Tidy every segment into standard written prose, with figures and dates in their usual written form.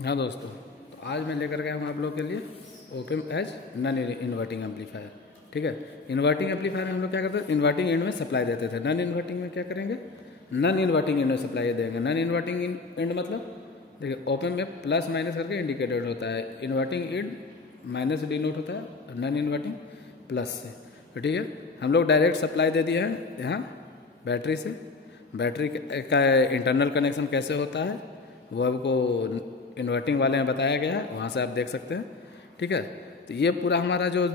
हाँ दोस्तों, तो आज मैं लेकर गया हूँ आप लोग के लिए open as non inverting amplifier. ठीक है, इन्वर्टिंग एम्पलीफायर में हम लोग क्या करते हैं, इन्वर्टिंग एंड में सप्लाई देते थे। नॉन इन्वर्टिंग में क्या करेंगे, नॉन इन्वर्टिंग एंड में सप्लाई देंगे। नॉन इन्वर्टिंग एंड मतलब देखिए, ओपन में प्लस माइनस करके इंडिकेटेड होता है। इन्वर्टिंग एंड माइनस डिनोट होता है, नॉन इन्वर्टिंग प्लस से। तो ठीक है, हम लोग डायरेक्ट सप्लाई दे दिए हैं यहाँ बैटरी से। बैटरी का इंटरनल कनेक्शन कैसे होता है वो आपको इन्वर्टिंग वाले में बताया गया है, वहाँ से आप देख सकते हैं। ठीक है, तो ये पूरा हमारा जो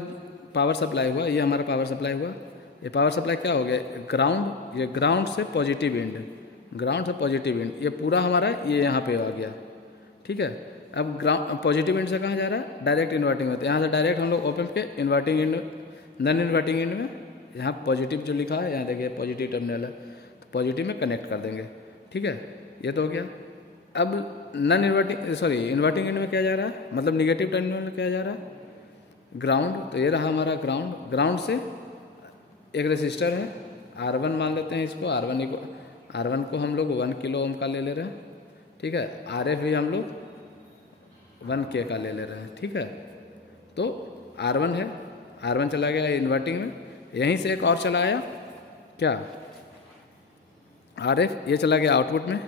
पावर सप्लाई हुआ, ये हमारा पावर सप्लाई हुआ। ये पावर सप्लाई क्या हो गया, ग्राउंड, ये ग्राउंड से पॉजिटिव एंड, ग्राउंड से पॉजिटिव एंड, ये पूरा हमारा ये यहाँ पे आ गया। ठीक है, अब ग्राउंड पॉजिटिव एंड से कहाँ जा रहा है, डायरेक्ट इन्वर्टिंग में। तो यहाँ से डायरेक्ट हम लोग ओपन के inverting and, non inverting and में यहाँ पॉजिटिव जो लिखा है, यहाँ देखिए पॉजिटिव टर्मिनल है, तो पॉजिटिव में कनेक्ट कर देंगे। ठीक है, ये तो हो गया। अब नॉन इन्वर्टिंग इन्वर्टिंग एंड में क्या जा रहा है, मतलब निगेटिव टर्मिनल में क्या जा रहा है, ग्राउंड। तो ये रहा हमारा ग्राउंड। ग्राउंड से एक रेसिस्टर है R1 मान लेते हैं इसको। R1 को हम लोग 1 किलो ओम का ले ले रहे हैं। ठीक है, RF भी हम लोग 1K का ले ले रहे हैं। ठीक है, तो R1 है, R1 चला गया इन्वर्टिंग में। यहीं से एक और चला आया क्या, RF, ये चला गया आउटपुट में।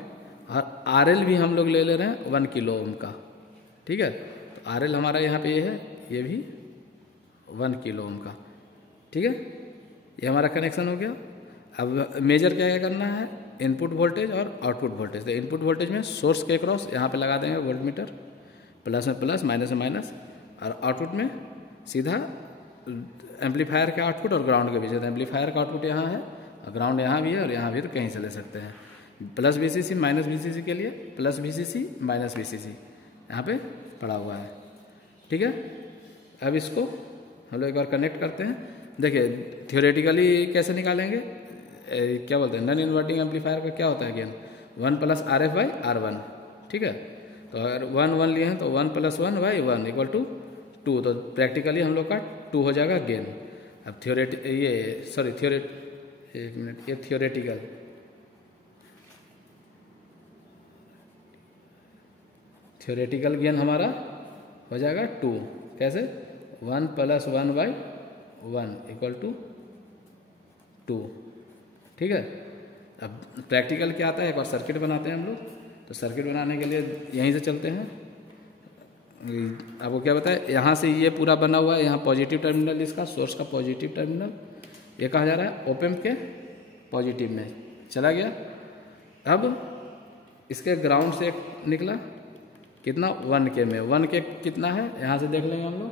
और RL भी हम लोग ले ले रहे हैं 1 किलो ओम का। ठीक है, तो RL हमारा यहाँ पे ये है, ये भी 1 किलो ओम का। ठीक है, ये हमारा कनेक्शन हो गया। अब मेजर क्या क्या करना है, इनपुट वोल्टेज और आउटपुट वोल्टेज। तो इनपुट वोल्टेज में सोर्स के क्रॉस यहाँ पे लगा देंगे वोल्ट मीटर, प्लस में प्लस, माइनस में माइनस। और आउटपुट में सीधा एम्पलीफायर के आउटपुट और ग्राउंड के बीच। तो एम्पलीफायर का आउटपुट यहाँ है, ग्राउंड यहाँ भी है, और यहाँ भी तो कहीं से ले सकते हैं। प्लस VCC माइनस VCC के लिए प्लस VCC माइनस VCC यहाँ पे पड़ा हुआ है। ठीक है, अब इसको हम लोग एक बार कनेक्ट करते हैं। देखिए थियोरेटिकली कैसे निकालेंगे, क्या बोलते हैं, नॉन इन्वर्टिंग एम्पलीफायर का क्या होता है गेन, 1 + RF/R1। ठीक है, तो अगर 1 लिए हैं तो 1 + 1/1 = 2। तो प्रैक्टिकली हम लोग का 2 हो जाएगा गेन। अब ये थियोरेटिकल गेन हमारा हो जाएगा 2। कैसे, 1 + 1/1 = 2। ठीक है, अब प्रैक्टिकल क्या आता है, एक बार सर्किट बनाते हैं हम लोग। तो सर्किट बनाने के लिए यहीं से चलते हैं। आपको क्या बताया, यहाँ से ये पूरा बना हुआ है, यहाँ पॉजिटिव टर्मिनल, इसका सोर्स का पॉजिटिव टर्मिनल, ये कहाँ जा रहा है, ओपन के पॉजिटिव में चला गया। अब इसके ग्राउंड से निकला कितना, 1K में। 1K कितना है, यहाँ से देख लेंगे हम लोग,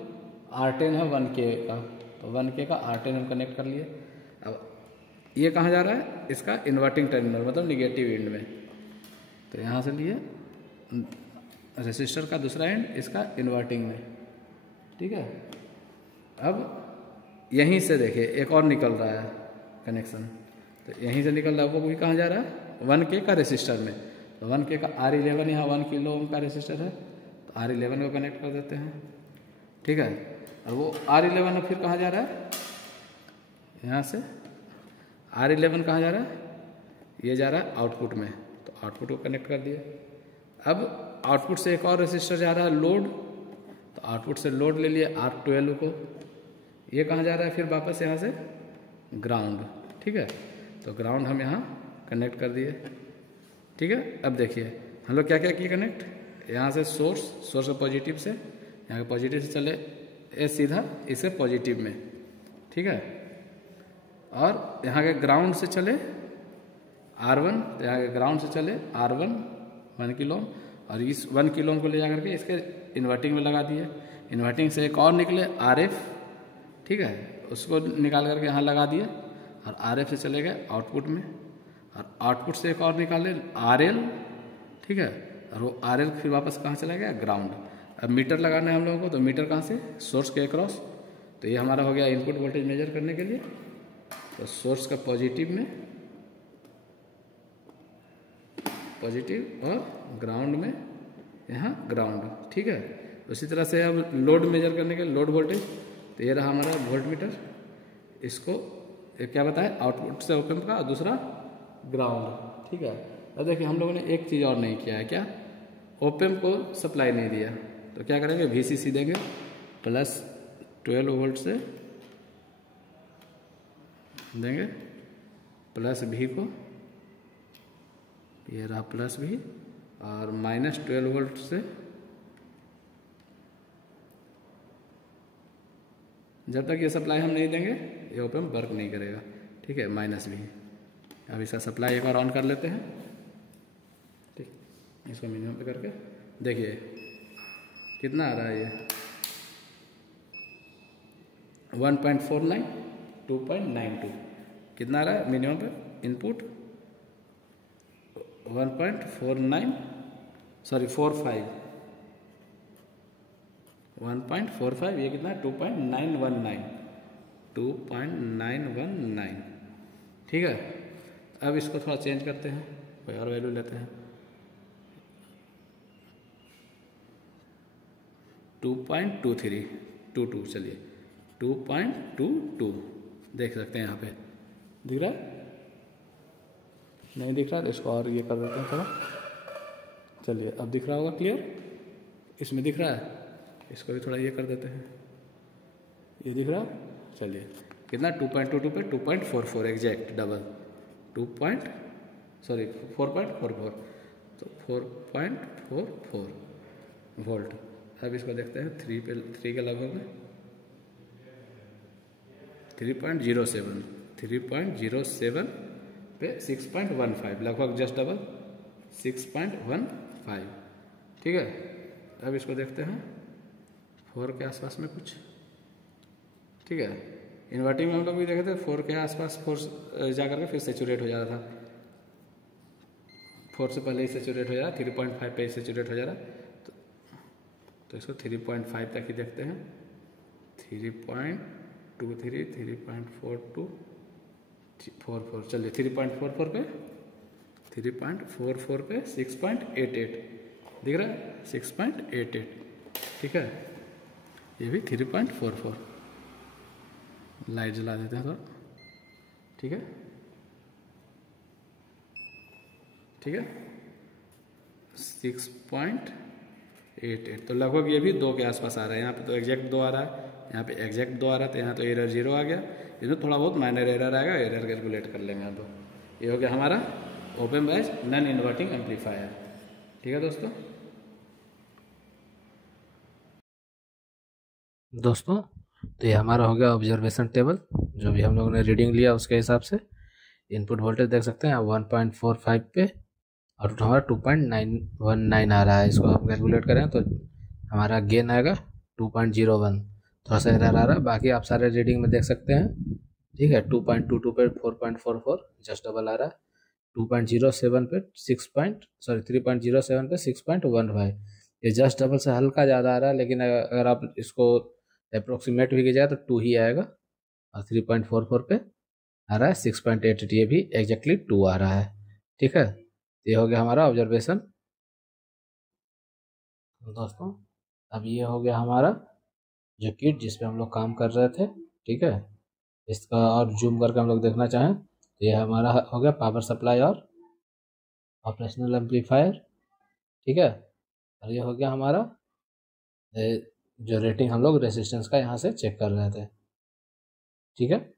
R10 है 1K का। तो 1K का R10 हम कनेक्ट कर लिए। अब ये कहाँ जा रहा है, इसका इन्वर्टिंग टर्मिनल, मतलब निगेटिव एंड में। तो यहाँ से लिए रेसिस्टर का दूसरा एंड इसका इन्वर्टिंग में। ठीक है, अब यहीं से देखिए एक और निकल रहा है कनेक्शन। तो यहीं से निकल रहा है, वो भी कहाँ जा रहा है, 1K का रेसिस्टर में। तो 1K का R11 यहाँ 1 किलो ओम का रेसिस्टर है, तो R11 को कनेक्ट कर देते हैं। ठीक है, और वो R11 फिर कहाँ जा रहा है, यहाँ से R11 कहाँ जा रहा है, ये जा रहा है आउटपुट में। तो आउटपुट को कनेक्ट कर दिए। अब आउटपुट से एक और रेसिस्टर जा रहा है लोड, तो आउटपुट से लोड ले लिए R12 को। ये कहाँ जा रहा है फिर वापस यहाँ से ग्राउंड। ठीक है, तो ग्राउंड हम यहाँ कनेक्ट कर दिए। ठीक है, अब देखिए हम लोग क्या क्या किए कनेक्ट, यहाँ से सोर्स का पॉजिटिव से, यहाँ के पॉजिटिव से चले ये सीधा इसे पॉजिटिव में। ठीक है, और यहाँ के ग्राउंड से चले R1, तो यहाँ के ग्राउंड से चले R1 1 किलो, और इस 1 किलो को ले जा करके इसके इन्वर्टिंग में लगा दिए। इन्वर्टिंग से एक और निकले RF। ठीक है, उसको निकाल करके यहाँ लगा दिए, और RF से चले गए आउटपुट में, और आउटपुट से एक और निकाले RL। ठीक है, और वो RL फिर वापस कहाँ चला गया, ग्राउंड। अब मीटर लगाना है हम लोगों को, तो मीटर कहाँ से, सोर्स के अक्रॉस। तो ये हमारा हो गया इनपुट वोल्टेज मेजर करने के लिए। तो सोर्स का पॉजिटिव में, पॉजिटिव, और ग्राउंड में यहाँ ग्राउंड। ठीक है, उसी तरह से अब लोड मेजर करने के लिए लोड वोल्टेज। तो ये रहा हमारा वोल्ट मीटर, इसको एक क्या बताया, आउटपुट से ओपन का, और दूसरा ग्राउंड। ठीक है, अब देखिए हम लोगों ने एक चीज़ और नहीं किया है, क्या, ओपेम को सप्लाई नहीं दिया तो क्या करेंगे, VCC देंगे प्लस 12 वोल्ट से देंगे प्लस V को, ये रहा प्लस V, और माइनस 12 वोल्ट से जब तक ये सप्लाई हम नहीं देंगे ये ओपेम वर्क नहीं करेगा। ठीक है, माइनस V। अब इसका सप्लाई एक बार ऑन कर लेते हैं। ठीक, इसको मिनिमम पे करके देखिए कितना आ रहा है, ये 1.49 2.92 कितना आ रहा है मिनिमम पे इनपुट 1.45 ये कितना है 2.919। ठीक है, अब इसको थोड़ा चेंज करते हैं, कोई और वैल्यू लेते हैं 2.2322। चलिए 2.22 देख सकते हैं यहाँ पे, दिख रहा है? नहीं दिख रहा तो इसको और ये कर देते हैं थोड़ा। चलिए अब दिख रहा होगा क्लियर, इसमें दिख रहा है, इसको भी थोड़ा ये कर देते हैं, ये दिख रहा है। चलिए कितना 2.22 पे 2.44 एग्जैक्ट डबल 4.44 तो 4.44 वोल्ट। अब इसको देखते हैं 3 के लगभग में 3.07 पे 6.15 लगभग जस्ट डबल 6.15। ठीक है, अब इसको देखते हैं 4 के आसपास में कुछ। ठीक है, इन्वर्टिंग में हम लोग भी देखे थे 4 के आसपास, 4 जा करके फिर सेचुरेट हो जाता था, 4 से पहले ही सेचुरेट हो जा रहा, 3.5 पे ही सेचुरेट हो जा रहा। तो इसको 3.5 तक ही देखते हैं, 3.23 3.42 44। चलिए 3.44 पे 6.88 दिख रहा है, 6.88। ठीक है, ये भी 3.44। लाइट जला देते हैं थोड़ा। ठीक है, ठीक है 6.88 तो लगभग ये भी 2 के आसपास आ रहा है। यहाँ पे तो एग्जैक्ट 2 आ रहा है, यहाँ पे एग्जैक्ट 2 आ रहा है, तो यहाँ तो एरर 0 आ गया। इसमें थोड़ा बहुत माइनर एरर आएगा, एरर कैलकुलेट कर लेंगे हम। तो ये हो गया हमारा open batch non inverting amplifier. ठीक है दोस्तों, तो ये हमारा हो गया ऑब्जर्वेशन टेबल, जो भी हम लोगों ने रीडिंग लिया उसके हिसाब से इनपुट वोल्टेज देख सकते हैं 1.45 पे और हमारा 2.919 आ रहा है। इसको हम कैलकुलेट करें तो हमारा गेन आएगा 2.01। थोड़ा सा एरर आ रहा है, बाकी आप सारे रीडिंग में देख सकते हैं। ठीक है, 2.22 पे 4.44 जस्ट डबल आ रहा है, 3.07 पे 6.15 ये जस्ट डबल से हल्का ज़्यादा आ रहा है, लेकिन अगर आप इसको अप्रोक्सीमेट भी किया जाए तो 2 ही आएगा। और 3.44 पे आ रहा है 6.88, ये भी एग्जैक्टली 2 आ रहा है। ठीक है, ये हो गया हमारा ऑब्जर्वेशन। दोस्तों अब ये हो गया हमारा जो किट जिस पे हम लोग काम कर रहे थे। ठीक है, इसका और जूम करके हम लोग देखना चाहें तो ये हमारा हो गया पावर सप्लाई और ऑपरेशनल एम्पलीफायर। ठीक है, और ये हो गया हमारा जो रेटिंग हम लोग रेसिस्टेंस का यहाँ से चेक कर रहे थे। ठीक है,